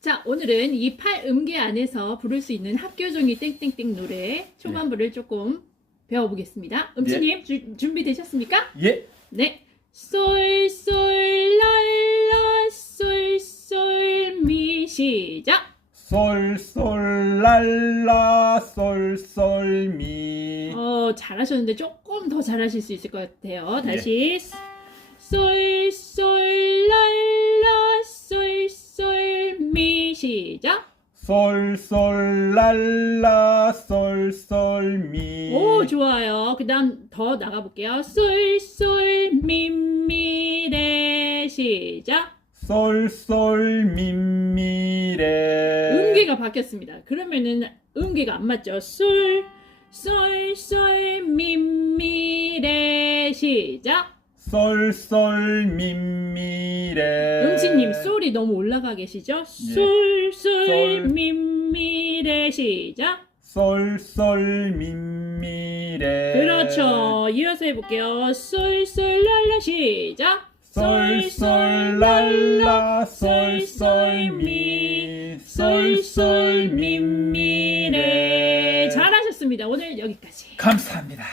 자, 오늘은 이 팔음계 안에서 부를 수 있는 학교종이 땡땡땡 노래 초반부를 조금 배워보겠습니다. 음치님 주- 준비되셨습니까? 예. 네. 솔솔 랄라 솔솔 미 시작. 솔솔랄라 솔솔미 어 잘하셨는데 조금 더 잘하실 수 있을 것 같아요. 예. 다시 시작. 솔솔랄라 솔솔미 오 좋아요. 그다음 더 나가 볼게요. 솔솔 미미레 시작. 솔솔미미레 음계가 바뀌었습니다. 그러면은 음계가 안 맞죠. 솔, 솔, 솔, 미미레 시작. 솔솔미미레 솔이 너무 올라가 계시죠? 솔, 솔, 솔. 미미레 시작. 솔솔미미레 그렇죠. 이어서 해볼게요. 솔, 솔, 랄라 시작. 솔솔랄라 솔솔미 솔솔미미레 솔솔미미레 잘하셨습니다. 오늘 여기까지. 감사합니다.